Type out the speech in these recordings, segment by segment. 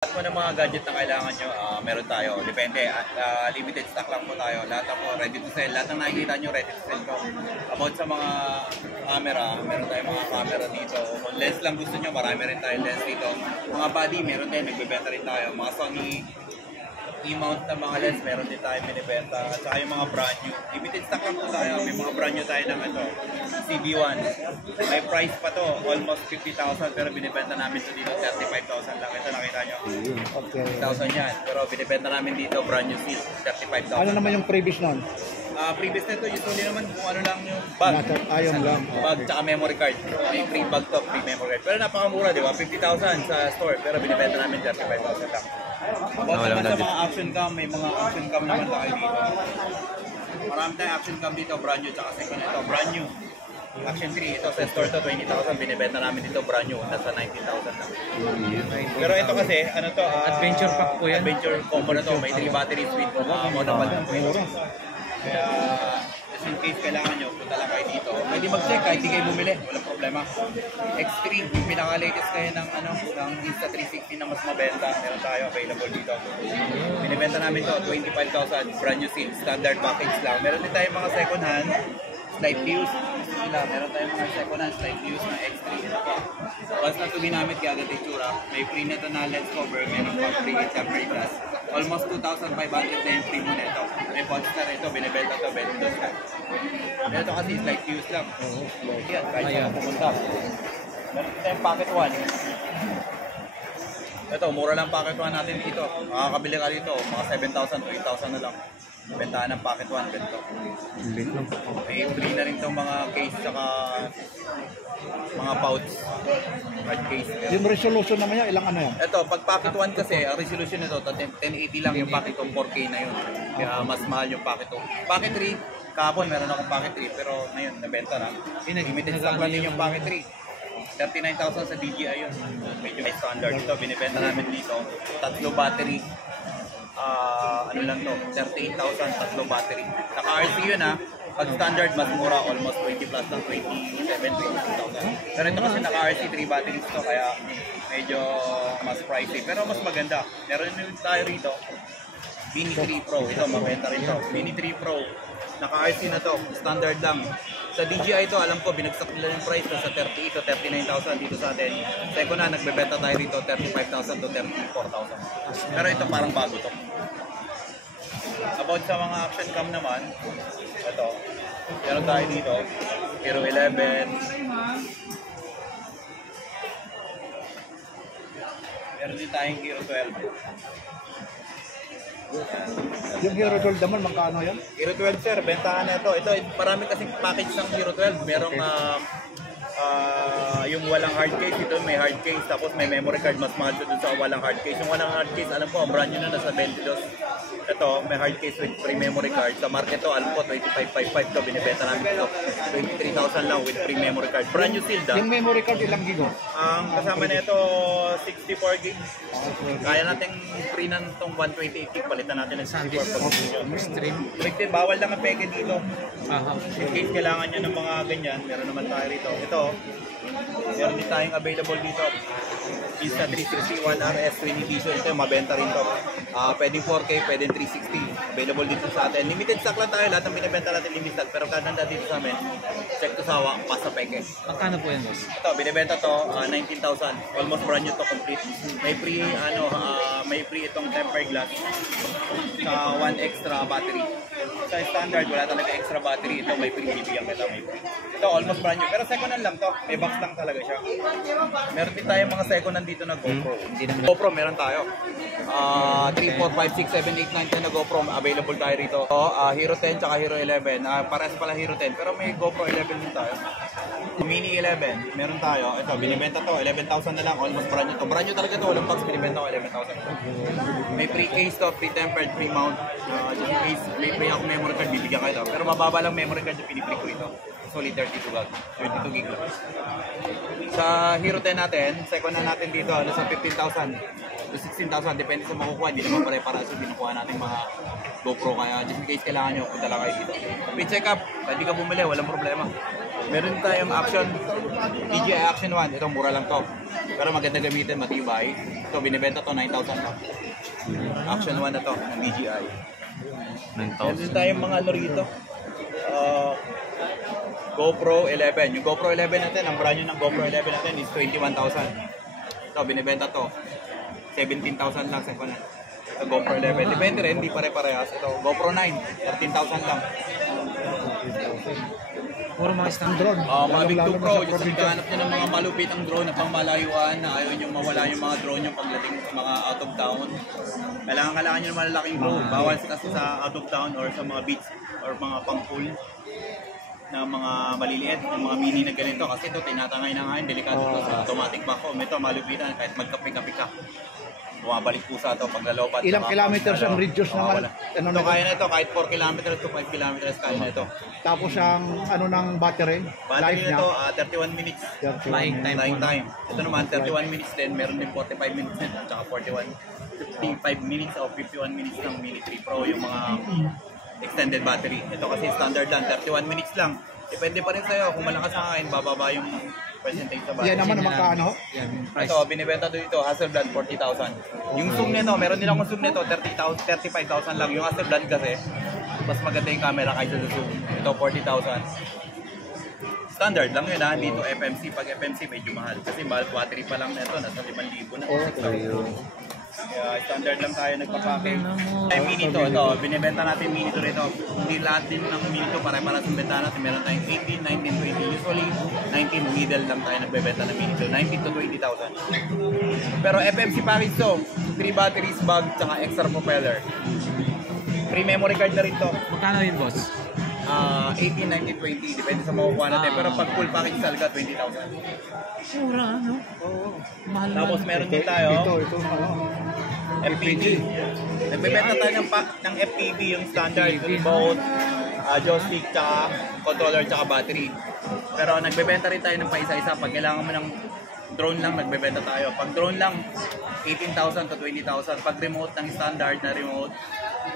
Lahat mo ng mga gadget na kailangan nyo, meron tayo. Depende. Limited stock lang po tayo. Lahat ako ready to sell. Lahat ng nakikita nyo ready to sell ko. About sa mga camera, meron tayong mga camera dito. Kung lens lang gusto nyo, marami rin tayong lens dito. Mga body, meron din. Nagbebenta rin tayo. Mga Sony E-mount na mga lens, meron din tayo binibenta. At saka yung mga brand new. Limited stock lang po tayo. May mga brand new tayo ng ito. CB1. May price pa to. Almost 50,000 pero binibenta namin ito dito 35,000 lang. Ito nakita nyo. Okay. 50,000 yan. Pero binibenta namin dito brand new seal. 35,000. Ano naman yung previous nun? Previous nito, usually naman kung ano lang yung bag. Ayun lang. Bag tsaka memory card. May free bag to, free memory card. Pero napakamura, di ba? 50,000 sa store. Pero binibenta namin 35,000 lang. About naman sa mga action cam, may mga action cam naman tayo dito. Marami tayong action cam dito, brand new, tsaka second ito, brand new. Action 3, ito sa store to, 20,000, binibenta namin dito, brand new, nasa 19,000 lang. Pero ito kasi, ano to, adventure pack po yan. Adventure combo na to, may 3 batteries with monopod na po ito. Kaya, just in case kailangan nyo, punta lang kayo dito. Pwede mag-check kahit di kayo bumili, walang problema. X3, yung pinaka-latest kayo ng, ng Insta360 na mas mabenta, meron tayo available dito. Binibenta namin to 25,000, brand new seal, standard package lang. Meron din tayong mga second hand, slightly used. Meron tayong mga second hand, slightly used na X3. Once na ito ginamit, kagad itsura. May free na ito na lens cover, meron pang free temporary glass. Almost 2,500 na yung free mo na ito. May podstar ito, binibenta ito, 22 lang. Ito kasi slightly used lang. Yan, kahit saan pupunta. Meron tayong pocket 1. Ito, mura lang pocket 1 natin dito. Makakabili ka dito, mga 7,000, 8,000 na lang. Bentahan ng pocket 1, ganito. May free na rin itong mga case saka mga pouch. Hard case. Yung resolution naman yan, ilang ano yan? Ito, pag pocket 1 kasi, ang resolution nito, 1080 lang yung pocket 2, 4K na yun. Kaya mas mahal yung pocket 2. Pocket 3, kahapon meron akong pocket 3, pero ngayon, nabenta na. Limited stock lang din yung pocket 3. 39,000 sa DJI yun. Medyo may standard ito. Binibenta namin dito. Tatlo battery. Ano lang to? 38,000 tatlo battery. Naka-RC yun ha. Pag standard, mas mura. Almost 20 plus ng 27,000, 22,000. Pero ito kasi naka-RC 3 batteries to. Kaya medyo mas pricey. Pero mas maganda. Meron din tayo rito. Mini 3 Pro. Ito, mabenta rin to. Mini 3 Pro. Naka-RC na to. Standard lang. Sa DJI ito, alam ko, binagsak nila yung price sa 38 to 39,000 dito sa atin. Second na, nagbebenta tayo rito 35,000 to 34,000. Pero ito parang bago to. About sa mga action cam naman, ito, meron tayo dito, Hero 11. Meron din tayong Hero 12. Yung Hero 12 naman, magkano yan? Hero 12 sir, bentahan na ito. Ito, marami kasing package ng Hero 12. Merong yung walang hard case, ito may hard case. Tapos may memory card, mas mahal doon sa walang hard case. Yung walang hard case, alam ko, ang brand nyo na nasa 22. Ito, may hard case with free memory card. Sa market to, alam ko, 25,555 to. Binibenta namin ito. 23,000 lang with free memory card. Brand new sealed Yung memory card, ilang gigo? Ang kasama na ito, 64 gig. Kaya natin free na itong 128 gig. Palitan natin ng 64 pag Stream. Elected, bawal lang ang peke dito. In case kailangan nyo ng mga ganyan, meron naman tayo rito. Ito, meron din tayong available dito. Insta360 1RS 20 vision. Ito, mabenta rin to. Pwedeng 4K, pwedeng 360. Available dito sa atin. Limited stock lang tayo. Lahat ng binibenta natin limited stock. Pero kadanda dito sa amin, check to sawa, pasa peke. Magkano po yan, boss? Ito, binibenta to 19,000. Almost brand new to, complete. May free, may free itong tempered glass. Sa 1 extra battery. Sa standard, wala talaga extra battery. Ito, may free bibigyan kita. May free. Ito, almost brand new. Pero second hand lang to. May box lang talaga siya. Meron din tayo mga second hand dito na GoPro. GoPro, meron tayo. 3, 4, 5, 6, 7, 8, 9, 10 na GoPro. Available tayo rito. Hero 10 tsaka Hero 11. Parehas pala Hero 10. Pero may GoPro 11 din tayo. Mini 11, meron tayo. Ito, binibenta to. 11,000 na lang. Almost brand new to. Brand new talaga to. Walang box. Binibenta ko 11,000. May free case to. Free tempered, free mount. Just in case may free ako memory card, bibigyan kayo to. Pero mababa lang memory card yung pinipre ko ito. Solid 32 gig lang. Sa Hero 10 natin, second na natin dito, nasa 15,000 to 16,000, depende sa makukuha. Hindi naman pare-para sa binukuha natin mga GoPro. Kaya just in case kailangan nyo, punta lang kayo dito. Pre-check up, pwede ka bumili, walang problema. Meron tayong Action, DJI Action 1. Ito, mura lang to. Pero maganda gamitin, matibay. Ito, binibenta to 9,000 lang. Action 1 na to, ng DJI. 9,000. Meron tayong mga ano rito. GoPro 11. Yung GoPro 11 natin, ang brand new ng GoPro 11 natin is 21,000. Ito, binibenta to. 17,000 lang sa kanan. Ito, GoPro 11. Depende rin, hindi pare-parehas. Ito, GoPro 9, 13,000 lang. Puro mga Drone. Mavic 2 Lalong-lalo na Pro, sa yung probinsya. pagkahanap nyo ng mga malupitang drone na pangmalayuan na ayaw nyo mawala yung mga drone yung pagdating sa mga out of town. Kailangan nyo ng malalaking drone. Bawal kasi sa out of town or sa mga beach or mga pang-pool na mga maliliit, yung mga mini na ganito. Kasi ito, tinatangay na nga yun, delikado ito sa automatic vacuum. Ito, malupitan, kahit magkape-kape ka. Bumabalik po sa ito pag lalobat. Ilang kilometers ang radius naman? Ano ito, kaya na ito, kahit 4 kilometers to 5 kilometers kaya na ito. Tapos ang ano ng battery? Battery Life niya? nito, 31 minutes. 31 Flying time. Flying time. Ito naman, 31 minutes din. Meron din 45 minutes din. Tsaka 55 minutes o 51 minutes ng Mini 3 Pro yung mga extended battery. Ito kasi standard lang, 31 minutes lang. Depende pa rin sa'yo. Kung malakas ang akin, bababa yung percentage sa battery. Yan naman ang magkano? Yan, price. Ito, binibenta dito, Hasselblad 40,000. Yung zoom nito, meron din akong zoom nito, 35,000 lang. Yung Hasselblad kasi, mas maganda yung camera kaysa sa zoom. Ito, 40,000. Standard lang yun ha, dito FMC. Pag FMC, medyo mahal. Kasi mahal, battery pa lang nito, nasa 5,000 na. Kaya standard lang tayo nagpapake. Ay, mini to, ito, binibenta natin mini to rito. Hindi lahat din ng mini to, para sa benta natin. Meron tayong 18, 19, 20. Usually, 19 middle lang tayo nagbebenta ng mini to. 19 to 20,000. Pero FMC package to, 3 batteries, bag, tsaka extra propeller. Free memory card na rin to. Magkano yun, boss? 18, 19, 20. Depende sa makukuha natin. Pero pag full package talaga, 20,000. Mura, ano? Oo. Mahal Tapos meron din tayo. Ito, ano? FPV. Nagbebenta tayo ng FPV, yung standard remote, joystick, tsaka controller, tsaka battery. Pero nagbebenta rin tayo ng paisa-isa. Pag kailangan mo ng drone lang, nagbebenta tayo. Pag drone lang, 18,000 to 20,000. Pag remote ng standard na remote,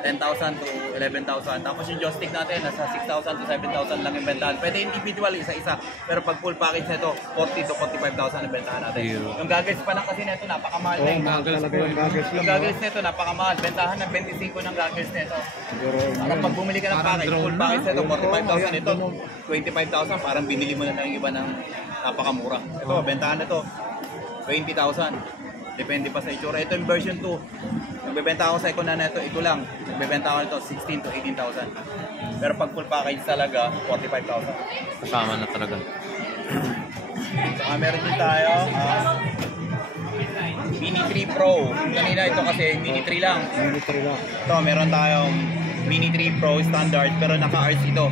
10,000 to 11,000. Tapos yung joystick natin, nasa 6,000 to 7,000 lang yung bentahan. Pwede individual, isa-isa. Pero pag full package nito, 40 to 45,000 ang bentahan natin. Yung goggles pa lang kasi nito, napakamahal na yung Mahal talaga yung goggles Yung lang. goggles nito, napakamahal. Bentahan ng 25 ng goggles nito. Siguro yun. Parang pag bumili ka ng Parang package, drone full na. package nito, 45,000 ito. Drone. 25,000, parang binili mo na lang yung iba ng napakamura. Ito, bentahan nito, 20,000. Depende pa sa itsura. Ito yung version 2. Nagbebenta ako sa Icona na ito lang. Nagbebenta ako nito 16 to 18,000. Pero pag full package talaga, 45,000. Kasama na talaga. Saka meron din tayo, Mini 3 Pro. Kanina ito kasi Mini 3 lang. Military lang. Ito, meron tayong Mini 3 Pro standard pero naka-RC ito.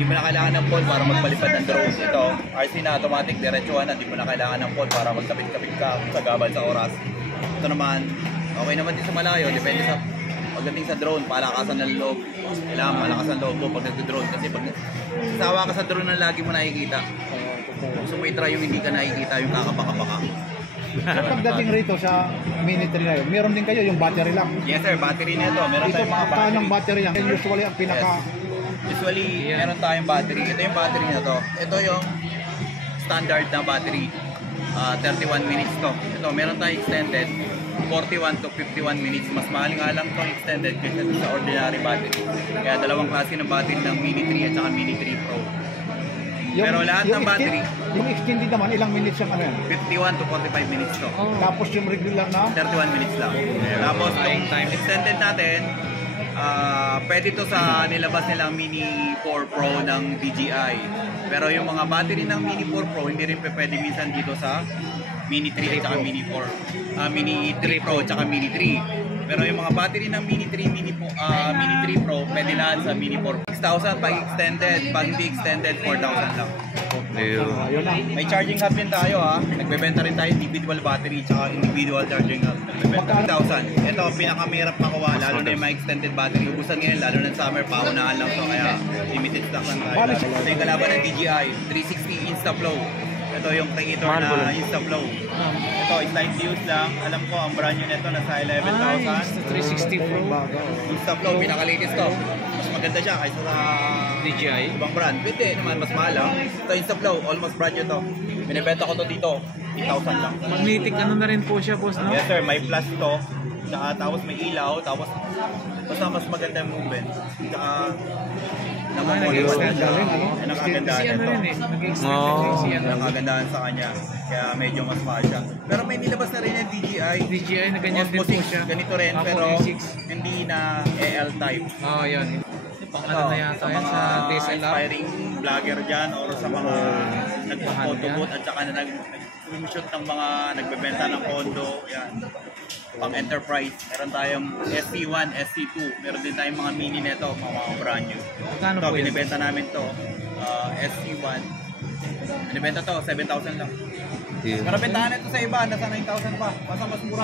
Hindi mo na kailangan ng phone para magpalipad ng drone. Ito, RC na automatic, diretsuhan na. Hindi mo na kailangan ng phone para magkapit-kapit ka sa gabal sa oras. Ito naman, okay naman din sa malayo. Depende sa pagdating sa drone, palakasan ng loob. Kailangan malakas ang loob mo pag nag-drone. Kasi pag sawa ka sa drone na lagi mo nakikita. Kung sumitra yung hindi ka nakikita, yung kakapaka-paka. So, pagdating rito sa military na yun, meron din kayo yung battery lang. Yes sir, battery na ito. Meron Ito, tayong mga magkano battery. ng battery yan? Usually, ang pinaka... Usually, meron tayong battery. Ito yung battery na to. Ito yung standard na battery. 31 minutes to. Ito, meron tayong extended. 41 to 51 minutes. Mas mahal nga lang itong extended kaysa sa ordinary battery. Kaya dalawang klase ng battery ng Mini 3 at saka Mini 3 Pro. Pero lahat ng battery, Yung extended naman, ilang minutes yung ano yan? 51 to 45 minutes to. Tapos yung regular na, 31 minutes lang. Tapos yung extended natin, pwede to sa nilabas nilang Mini 4 Pro ng DJI. Pero yung mga battery ng Mini 4 Pro, hindi rin pwede minsan dito sa Mini 3 at saka Mini 4. Mini 3 Pro at saka Mini 3. Pero yung mga battery ng Mini 3, Mini 3 Pro, pwede lahat sa Mini 4. 6,000 pag extended, pag hindi extended, 4,000 lang. ayun na. May charging hub din tayo ha. Nagbebenta rin tayo individual battery tsaka individual charging hub. Nagbebenta 1,000. Ito pinakamahirap makuha lalo na yung mga extended battery. Ubusan ngayon lalo na summer, paunahan lang to kaya limited stock lang tayo. Ito yung kalaban ng DJI 360 InstaFlow. Ito yung creator na InstaFlow. Ito slight views lang. Alam ko ang brand new nito nasa 11,000. 360 Pro. InstaFlow pinaka-latest to. Mas maganda siya kaysa sa DJI. ibang brand. Pwede naman, mas mahal lang. Ito, Instaflow, almost brand new to. Binibenta ko to dito, 8,000 lang. Magnetic ano na rin po siya, boss, no? Yes sir, may plus to. Tsaka, tapos may ilaw, tapos basta mas maganda yung movement. Tsaka, nag-extend siya. rin, ano? Yan ang kagandahan Kasi ano nito. rin eh. Nag-extend Oh. kasi ano. Yan ang kagandahan sa kanya. Kaya medyo mas mahal siya. Pero may nilabas na rin yung DJI. DJI na ganyan din Osmo po 6, siya. ganito rin, Opo, pero A6. hindi na AL type. Oo, yun. Pang ano na yata yan sa DSLR. aspiring vlogger dyan or sa mga yan. nagpo-photobooth at saka na nag-shoot ng mga nagbebenta ng condo. Yan. Pang enterprise. Meron tayong SC1, SC2. Meron din tayong mga mini neto, mga brand new. Magkano Ito, po yun? binibenta namin to. SC1. Binibenta to, 7,000 lang. Pero bentahan ito sa iba, nasa 9,000 pa. Basta mas mura.